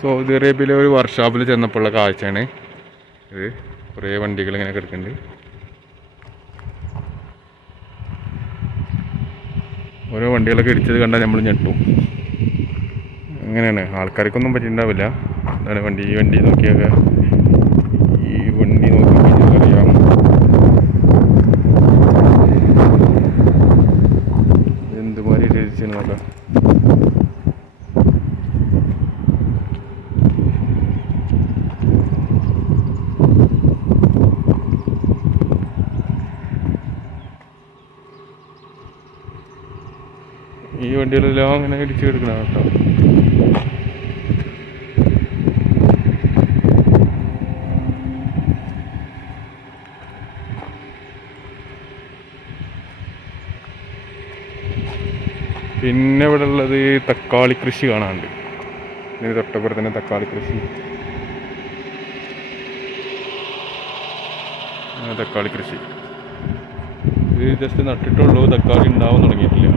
Saudi അറേബ്യയിലെ ഒരു വർക്ക്ഷോപ്പിൽ ചെന്നപ്പോഴുള്ള കാഴ്ചയാണ് ഇത്. കുറേ വണ്ടികൾ ഇങ്ങനെ കിടക്കുന്നുണ്ട്. ഓരോ വണ്ടികളൊക്കെ ഇടിച്ചത് കണ്ടാൽ നമ്മൾ ഞെട്ടും. അങ്ങനെയാണ്, ആൾക്കാർക്കൊന്നും പറ്റിയിട്ടുണ്ടാവില്ല. എന്താണ് വണ്ടി, ഈ വണ്ടി നോക്കിയൊക്കെ, ഈ വണ്ടി നോക്കി അറിയാം. എന്തുമാതിരി ഇടിച്ചെന്ന് നോക്കാം. ഈ വണ്ടികളെല്ലാം അങ്ങനെ ഇടിച്ച് കിടക്കണം കേട്ടോ. പിന്നെ ഇവിടെ ഉള്ളത് തക്കാളി കൃഷി കാണാനുണ്ട്. ഇതിന് തൊട്ടപ്പുറത്ത് തന്നെ തക്കാളി കൃഷി. തക്കാളി കൃഷി ഇത് ജസ്റ്റ് നട്ടിട്ടുള്ളൂ, തക്കാളി ഉണ്ടാവാൻ തുടങ്ങിയിട്ടില്ല.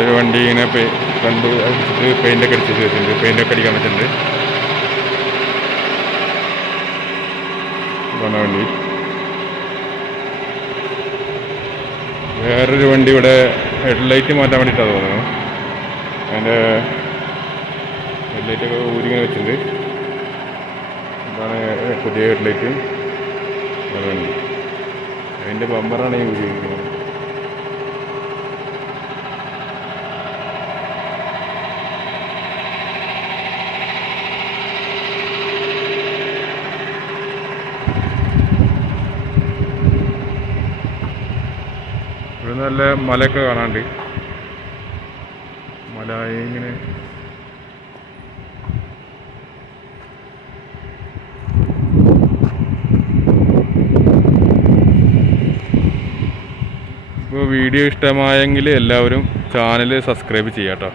ഒരു വണ്ടി ഇങ്ങനെ കണ്ടു അടിച്ചിട്ട് പെയിൻ്റൊക്കെ അടിച്ചിട്ട് വെച്ചിട്ടുണ്ട്. പെയിൻ്റൊക്കെ അടിക്കാൻ പറ്റുന്നുണ്ട്. ഇതാണ് വണ്ടി. വേറൊരു വണ്ടി ഇവിടെ ഹെഡ്ലൈറ്റ് മാറ്റാൻ വേണ്ടിയിട്ടാണ് തോന്നുന്നു. അതിൻ്റെ ഹെഡ്ലൈറ്റൊക്കെ ഊരിങ്ങനെ വെച്ചിട്ടുണ്ട്. ഇതാണ് പുതിയ ഹെഡ്ലൈറ്റ്. അത് വണ്ടി, അതിൻ്റെ ബമ്പറാണ് ഈ ഊരിയിരിക്കുന്നത്. ഇവിടെ നല്ല മലയൊക്കെ കാണാണ്ട്. മല ഇങ്ങനെ ഇപ്പോൾ വീഡിയോ ഇഷ്ടമായെങ്കിൽ എല്ലാവരും ചാനൽ സബ്സ്ക്രൈബ് ചെയ്യാം കേട്ടോ.